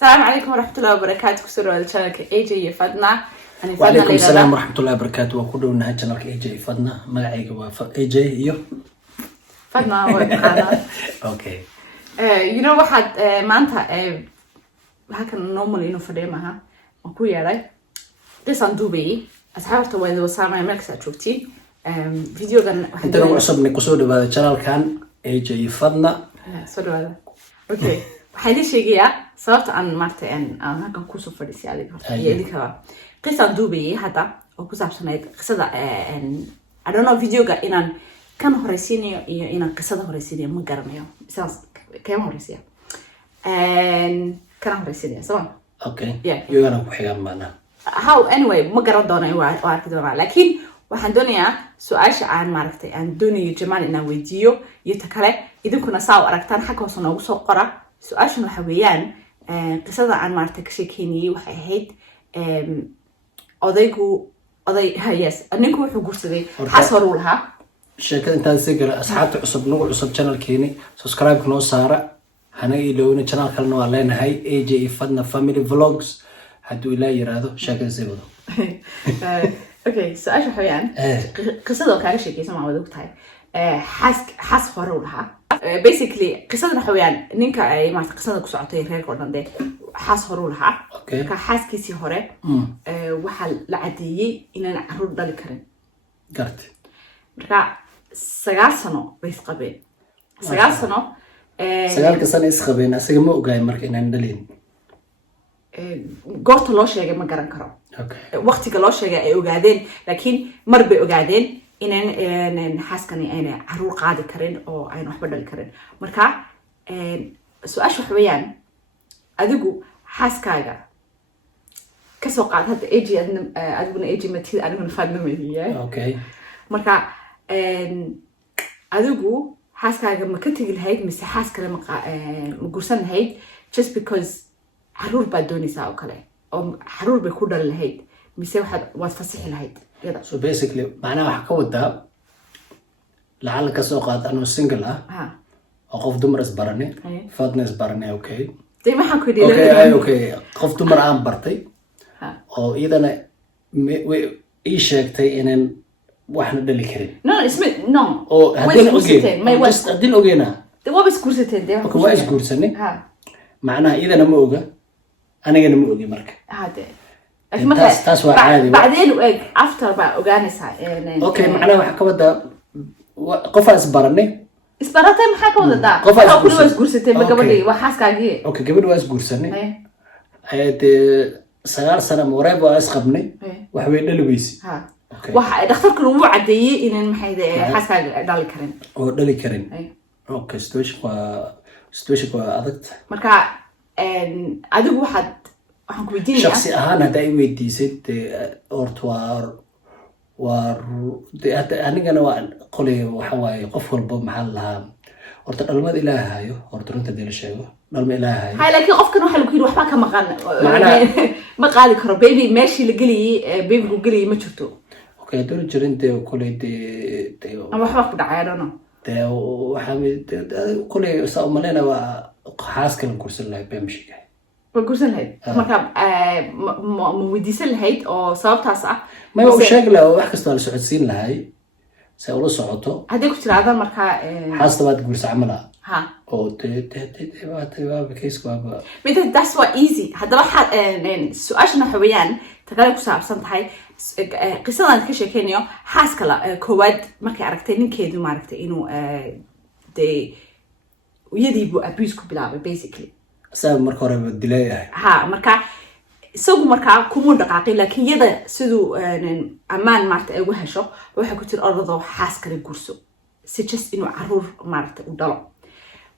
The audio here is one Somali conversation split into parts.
السلام عليكم ورحمة الله وبركاته. كسر الشانك AJ فدنا. وعليكم السلام ورحمة الله وبركاته. وكله نهاية شانك AJ فدنا. ملعيك AJ يو. فدنا وقعنا. Okay. You know واحد ما أنت هكذا normal إنه فريمها أكو يراي. قصة دوبي أصحاب تويد وسامع ملك ساتشوفتي فيديو كان. أنت لو عصب نقصود بهذا الشانل كان AJ فدنا. صدق هذا. Okay. waxay sheegaya sababta aan martay aan halkan ku soo fadhiisay adiga qisaan duubay hada oo ku saabsanayd qisada I don't know videoga inaan kan horeysiinayo iyo inaan qisada horeysiinayo ma garanayo isaas kama horeysiya kan horeysiinayo soo okay you gonna ku xigaan maana how anyway ma garan doonay waa arki doonaa laakiin waxaan doonayaa su'aasha aan maaragtay aan doonayo Jamal inaan weydiiyo iyo ta kale idinkuna saa aragtaan xaq hoos noogu soo qora سؤالنا الحويان قصة عن مارتك شيكيني وحيد أضي هيس أنكوا حقول سدي حصلوا لها شكل أنت تذكر أصحاب عصب نوع عصب channel كيني سبسكرايب كنوا سارة هناي لو channel كلنا علينا هاي AJ فدنا family vlogs حدو إلى يرادو شكل زيبو أوكي سؤال الحويان قصة كان شيء كيسمع ودوك تاي حس فروا لها basically قصة حويان نينكا أي ما قصة كسعتين غير كردان ده حاس هرول ها كحاس كيسي هره وحال لعدية إن أنا أرد ذلك كرن قرت مركا سجال سنة بيس قبل سجال سنة سجال كسنة إسخبين أسيق مو جاي مرك إن عندلين قرط الله شيء ما قرن كرام وقت الله شيء أوجادين لكن مر بأوجادين إن حاسكني أنا عروق قاعدة كرين أو أنا وحبة الكرين مركا سؤال شو حويان أدقو حاسكاجا كسوق هذا AJ أدقون AJ متى أنا من فن مدية أوكي مركا أدقو حاسكاجا ما كنت تقول هيد مس حاسكا مقولسن هيد just because عرور بدوني ساو كله أو عرور بيكون الهيد مسوي واحد واتفسح الهيد so basically معناها حكوتها لعل كسوقات أنا single أقف دمر إسبرني فادني إسبرني أوكي زي ما حكوا دي أوكي قف دمر عام برتي أو إذا أنا إيشك إن واحد دلي كريم اسمه no أو هدين أوكي ما يوجد هدين أوكينا ده هو بس كورستين ده أوكي وايش كورسني معناها إذا أنا موجة أنا جن موجي مرك هذا تسوى عادي بعدين after بقى أوجانسها أوكي معناها حكوتها قفا إسبرني إسبرتين محاكوا ده قفا كل واحد كورستين بقبلي وحاس كاجي أوكي قبل واحد كورسني هاد سجال سنة مريب وأسخبني وحوينا لويسي واحد دكتور كل مو عادية إن محيد حاس كاجي دالي كرين أو دالي كرين أوكي ستويش أدت مركا أدق واحد شخصي أهان هذا يوديسيت أورتوار أنا كنا قولي وحواي قفل بمحلها أورت المد إلهايو أورت أنت دير الشيء نلم إلهاي هاي لكن قف كانوا حلو كيلو وحبا كم غن ما قال كرو بيبي ماشي لقلي بيبي قلي ما شفتو أوكي دول جرينتي وكلي تي أنا وحبا بدعي أنا تي وحامي كلي صار ملنا وحاس كل كورس اللي بيمشي بقولسن هيد مركب موديسن هيد أو صوب تاسع ما هو شغلة واحد استوى سعودسين لهاي سأقوله صعوته هذيك كنت هذا مركب حاسة بعد تقول عملها أو تي بكيس كواب مثل that's what easy هذا راح السؤال شنو حويان تقالك صعب صنطحي قصة أنا كشيء كنيو حاس كلا كواد مركب عرفتين كيدو ما عرفت إنه دي ويدي بو abuse كبلابي basically سبب مركو رب الدلاء مركا سوق مركا كمون دقاقي لكن يدا سدو أمان مارت أوجه شو وحنا كنت الأرض وحاس كده كورسو سجس إنه عرور مارت ودلو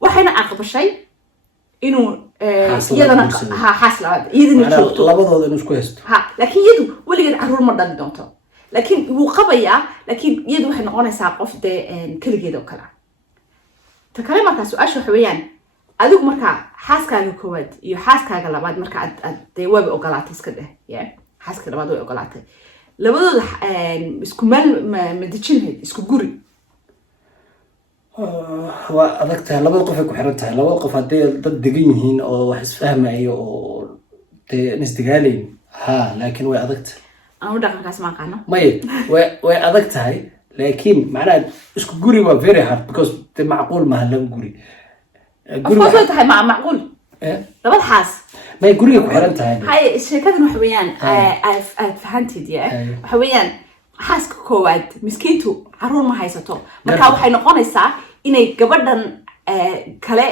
وحنا أقرب شيء إنه يدا حاس لعاد يدا نشوفه لا بضع إنه كويس لكن يدو ولا جد عرور مرة دونتو لكن وقبيا لكن يدو حنا قانا ساقف ده كل جدا وكلا تكلم مركا سؤال شو حويان أدوك مركا حاسكاga كواد iyo xaaskaaga labaad marka aad way ogolaatay iska dheh xaaska labaad way ogolaatay labadooda isku meel ma dejinay isku guri waa adag tahay labada qof ay ku xiran tahay labada qof hadday dad degan yihiin oo wax isfahmayo oo dee isdagaalayn laakiin way adag tahay anu dhaqankaas ma aqaano maya way adag tahay laakiin macnaha isku guri waa very hard because de macquul maaha laba guri way tahay macquul labada xaas may guriga ku xiran tahay hay sheekadan waxa weeyaan aad fahantid waxa weeyaan xaaska koowaad miskiintu caruur ma haysato marka waxay noqonaysaa inay gabadhan kale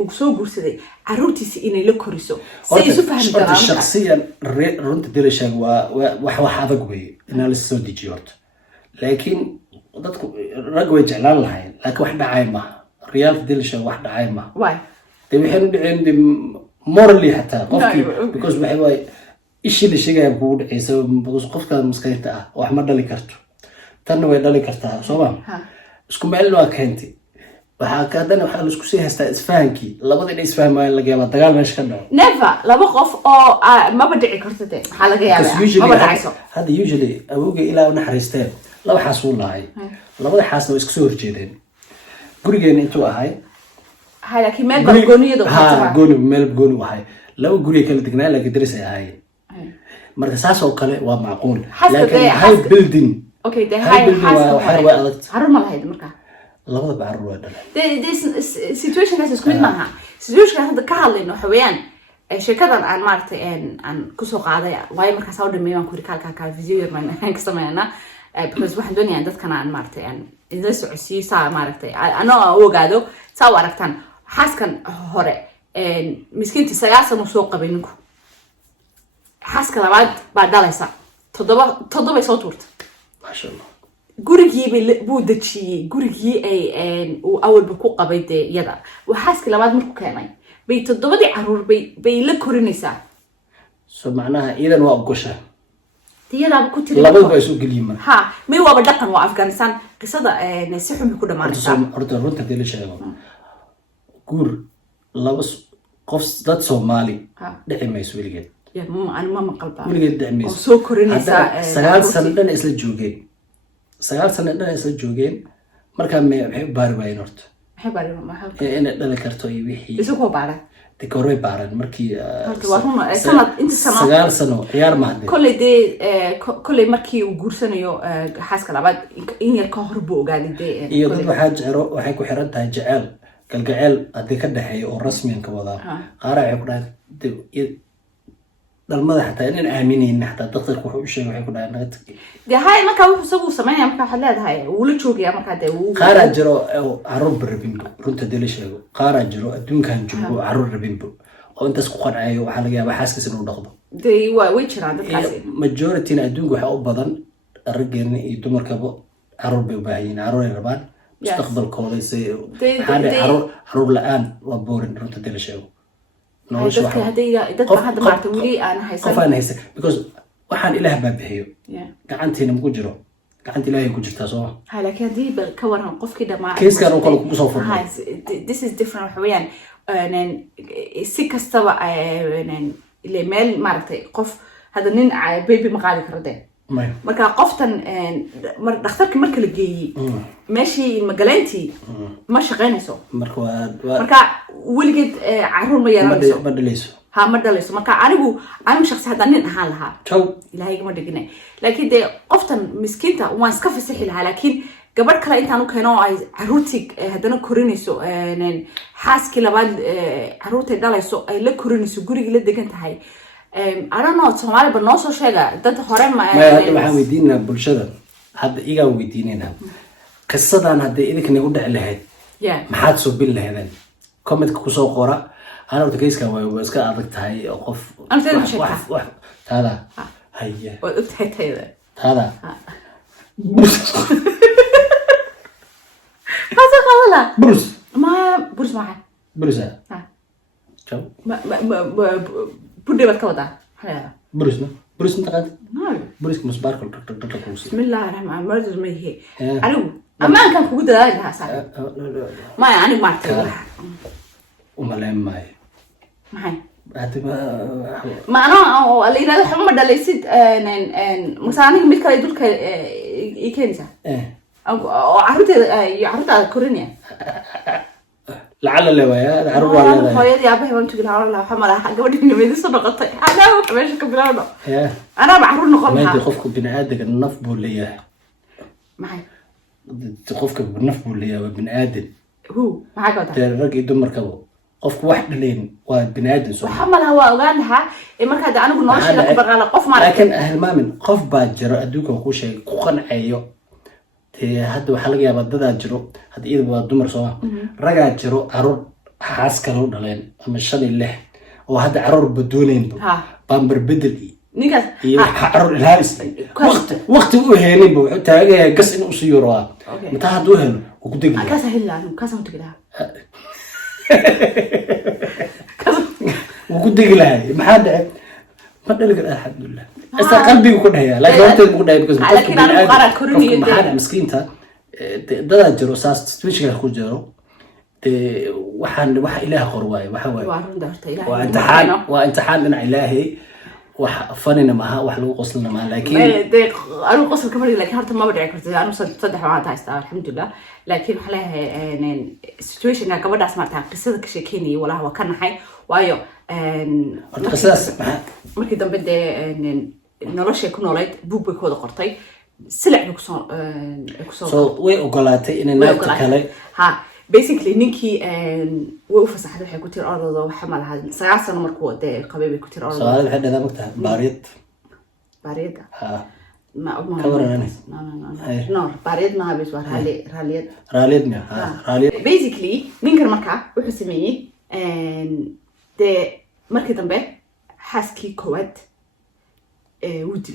uu soo guursaday caruurtiisa inay la koriso si isu fahmi karaan shakhsiyan runta dilashaag waa wax adag weeye inaa la soo dejiyo horta laakiin dadku rag way jeclaan lahayn laakiin wax dhacay maaha reality dilashaag wax dhacay maaha de waxaynu dhiceen morally xataa qofkii because waxay waay ishii la sheegaya kugu dhacaysa qofkaas maskaxda ah wax ma dhali karto tanna way dhali kartaa soo ma isku meel waa keentay waxaa laisku sii haystaa isfahankii labada inay isfahmayaan laga yaabaa dagaal meesha ka dhaco never laba qof oo maba dhici karto de maxaa laga yaabaa maba dhacayso hadda usually awowga ilaa u naxariisteen laba xaas wuu lahay labada xaasna way iska soo horjeedeen gurigeena intuu ahay laakiin meel balgooniyada gooni meel gooni wahay laba guriga kala degnaa laakiin daris ay ahaayeen marka saas oo kale waa macquul laakiin high building okay de high building waa way adag caruur ma lahayd marka labada bacarur waa dhalay situationkaas isku mid maaha situationkaas hadda ka hadlayno waxa weeyaan sheekadan aan maaragtay aan kusoo qaaday waayo markaas u dhameeyay waan ku iri kaalka video yar maan ka sameeyna because waxaan doonayaa dadkana aan maaragtay aan idin socodsiiyo saa maaragtay anoo u ogaado saa u aragtaan xaaskan hore miskiinta 9 sano soo qabay ninku xaaska labaad baa dhalaysa 7 soo tuurta masha Allah gurigii buu dajiyay gurigii ay uu awalba ku qabay de yada waxaaski labaad markuu keenay bay 7 caruur bay la korinaysaa so macnaha iidan waa ogosha tiyada ku tiri labada bay soo galiyeen may waaba dhaqan waa Afghanistan qisada si xun ku dhamaanaysaa horta runta dil sheego guur laba qof dad Soomaali dhici mayso wiligeed ma maqalba wiligeed dhici mayso soo korinaysaa 9 sano dhan isla joogeen 9 sano dhan isla joogeen marka maxay baari waayeen horta maxay baari ma in dhali karto iyo wixii isoo baara dekoray baaran markii sanad inta sano 9 sano ciyaar ma hadii kulay markii uu guursanayo xaaska labaad in yar ka hor buu ogaaday iyo dad waxa jiro waxay ku xiran tahay jacayl galgacayl hadii ka dhaxeeyo oo rasmi ka wada qaar ay ku dhahay dalmada xataa inaan aaminayna xataa dadku wuxuu u sheegay waxay ku dhahay naga de hay marka wuxuu sabu sameeyay marka waxa leedahay uu la joogay marka de uu qaar jiro arub rabinbo runta dil sheego qaar jiro adduunkan joogo arub rabinbo oo intaas ku qancayo waxa laga yaabaa xaaskiisa inuu dhaqdo de way jiraan dadkaasi majority adduunka waxa u badan raggeena iyo dumarkaba arub bay u baahan yihiin arub ay rabaan mustaqbalkooda say arub la'aan waa boorin runta dil sheego dadka hadda maarta wili aan haysan because waxaan ilaah baa bixiyo gacantiina ku jiro gacanta ilaahay ku jirtaa soo laakiin hadii ka waran qofkii dhamaa keeskan oo kale ku soo furmay this is different waxweeyaan si kastaba ile meel maartay qof hada nin baby ma qaadi karo de marka qoftan dhakhtarka marka la geeyay meeshii magaleyntii ma shaqeynayso marka weligeed caruur ma yeelanayso ma dhalayso marka anigu shakhsi hadda nin ahaan lahaa ilaahay ma dhignay laakiin de qoftan miskiinta waan iska fasaxi lahaa laakiin gabadh kale intaan u keeno ay caruurtii haddana korinayso xaaskii labaad caruurtay dhalayso ay la korinayso gurigii la degan tahay I don't know Soomaali ba noo soo sheega dad hore ma hadda waxaan weydiinaa bulshada hadda iga weydiinayna qisadan hadda idinka nagu dhici lahayd maxaad soo bil lahaydeen comment ku soo qora ana wada kayska way iska adag tahay qof wax taada haya oo u tahay taada hasa qala Bruce Bruce ha ciao بدي بتكودا حلو بروس انت قاعد بروس مسبارك بسم الله الرحمن الرحيم مرض ما هي الو اما كان كوجود لها صح ما يعني ما تعرف وما لما ما ما انا اللي انا محمد اللي سيد مثلا ميد كلا يدلك يكنسا عروض كورينيا لعل لوايا عروض ولا هويدي ابي وانت تقول لا حملها قبل اني ميدي سو نقطه انا ماشي كبلانا انا بعرور نقولها ما يخفك بني ادم النف بوليه معي تخفك بالنف بوليه بني ادم هو معك ودا الرجل دمر كبو qofku wax dhaleen waa binaadin soo xamalaha waa ogaanaha marka hada anigu nolosheeda ku baqala qof ma laakiin ahilmaamin qof baa jiro adduunka ku sheeg ku qanceeyo hadda waxa laga yaabaa dad jiro hadda iyada waa dumar soo raga jiro arur xaas kale u dhaleen ama 5 oo hadda arur badoonayn bambar bedel ninkaas arur ilaahis waqti u heenin buu taagay gas in uu soo yoro inta haduu helo ku degay kaas helaan kaas u tagay وكنت قلها ما حد ما دلك الحمد لله است قلبي وكل هي لا قلت مو دايب بس لكن انا مقارا كورني ما حد مسكينته ددا جرو ساس تفيش كان خو جرو waxaan wax ilaahay qorwaay waxa way وامتحان من ilaahay wax fanina ma aha wax lagu qoslina ma laakiin anu qosl ka bari laakiin harta ma badhici karto anu saddex waxaan taastaa alxamdulillah laakiin waxa leeyahay situation-ka gabadhaas martaa qisada ka sheekeynayay walaha waa ka naxay waayo qisadaas markii dambe noloshay ku noolayd buug bay ku wada qortay silic bay kusoo so way ogolaatay inay naagta kale ha basically ninkii way u fasaxday waxay ku tir ordo waxa ma laha 9 sano markuu waday qabay bay ku tir ordo su'aal waxa dhada magtaa baariyad ha ما أبغى كوراني no باريد ما بيش راليد ما راليد basically نينكر مركا وحسمي ده مركي تنبه حاسكي كواد ودي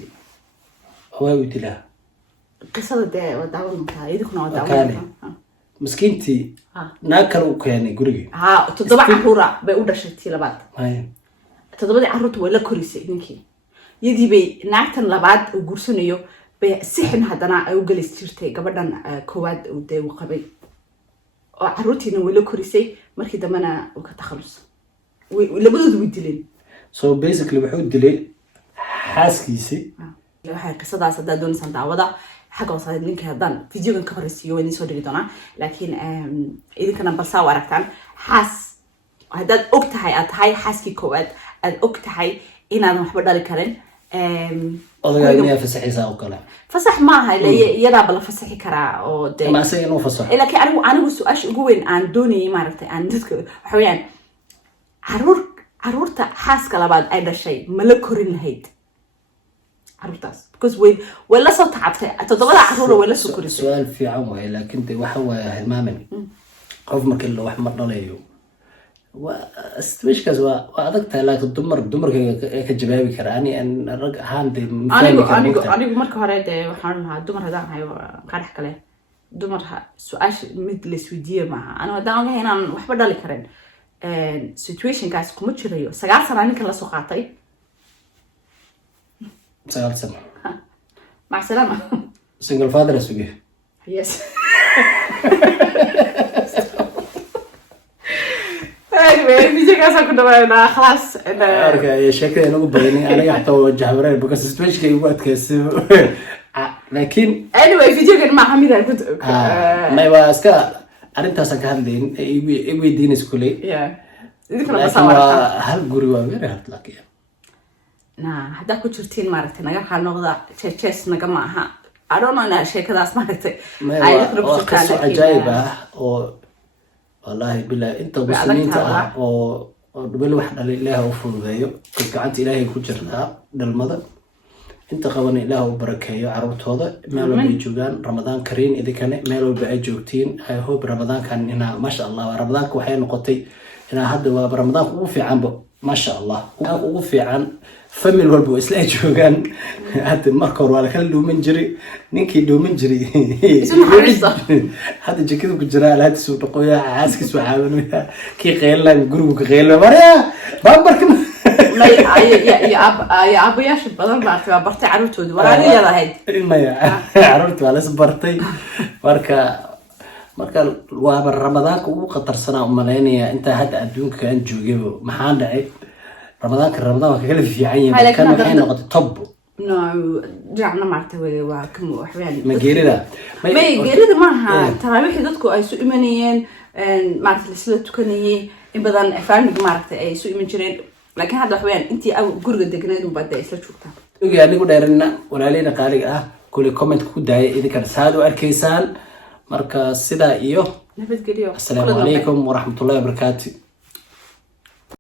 هو ودي له قصة ده وداون مكا يدخلنا وداون مسكينتي ناكر وكاني قرقي تضبع عرورة بيقول شتي لبعض تضبع عرورة ولا كوريسي نينكي يدي بي ناعتن لبعض وقرصونيو بي سيحن هادنا او قليس جيرتي قبردان كواد ودي وقبي وعروتينا ولا كوريسي مركي دمانا وكتخلص ولبدو ويدلين so basically wuxuu dilay xaaskiisii waxay qisadaas hadda doonaysan daawada xaga wasaad linka hadan fiidiyogan ka horeysiyo waan soo dhigi doonaa laakiin idinkana balsa u aragtaan xaas haddaad og tahay aad tahay xaaskii koowaad aad og tahay inaadan waxba dhali karin odagaa inay fasaxiisa oo kale fasax maaha iyada bala fasaxi karaa oo de ma asay inuu fasaxo laakiin anigu su'aash ugu weyn aan doonayay maaragtay aan dadka waxa weeyaan caruurta xaaska labaad ay dhashay ma la korin lahayd caruurtaas because way la soo tacabtay todobada caruur way la soo korisay su'aal fiican waay laakiin de waxa waay hilmaamin qof markii la wax ma dhalayo استويشكاز وأدقتها لكن دمر كجبابي كراني أن الرجع هاندي أنا مركو هريد وحنا دمر هذا هاي قارح كله دمر سؤال مثل السويدية معها أنا وداعم هنا وحبر دالي كرين situation كاس كمتش ريو سجال سناني كلا سقاطي سجال سنة مع السلامة single father أسويه yes anyway بيجي كاسا كنا بقى خلاص أركا شكله أنا قبلني أنا حتى وجه برا بس استويش كي وقت كسب لكن anyway فيديو كان مع حميد أنا كنت ما يبغى أسكا أنت سكان دين يبغى دين سكولي لكن هل قريبا غير هتلاقي نا هذا كنت شرتين مرتين نجا حنوضع تشيس نجا معها I don't know أنا شيء كذا اسمعته قصة عجيبة والله بالله أنت مسلمين ترى وبل واحد على الله وفضيه كنت عنت إلهي كجرها للمضى أنت قواني الله وبركيه عرفت هذا مالو بيجوجان رمضان كريم إذا كان مالو بيجوجتين هو برمضان كان هنا ما شاء الله رمضان كوحين نقطي هنا هذا برمضان وفي عن ما شاء الله وفي عن فمي الوربو إسلا جوجان هذا مركور ولا كله من جري نينكي دو من جري هذا جكده كجرال هذا سوق قوية عاسك سو عاملوها كي قيلا جروب قيلا مريا بابركم يا أبو ياش بدل ما برتي عروت ولا يلا هيد ما عروت ولا سبرتي marka waa ramadaanka ugu qatarsanaa u maleynaya inta hadda adduunka aan joogay maxaan dhacay ramadaanka waa kala fiican yahay kan waxay noqotay top no dhinacna maaragtay waa kama waxbaan ma geerida may geerida maaha taraawiixii dadku ay isu imanayeen maaragtay isla tukanayay in badan faamiliga maaragtay ay isu iman jireen laakiin hadda waxbaan intii guriga degnayd un baad isla joogtaa ogi anigu dheerina walaaleyna qaaliga ah kulli comment ku daayay idinkan saad u arkaysaan marka sidaa iyo nabadgelyo assalaamu calaykum waraxmatullaahi wabarakaatu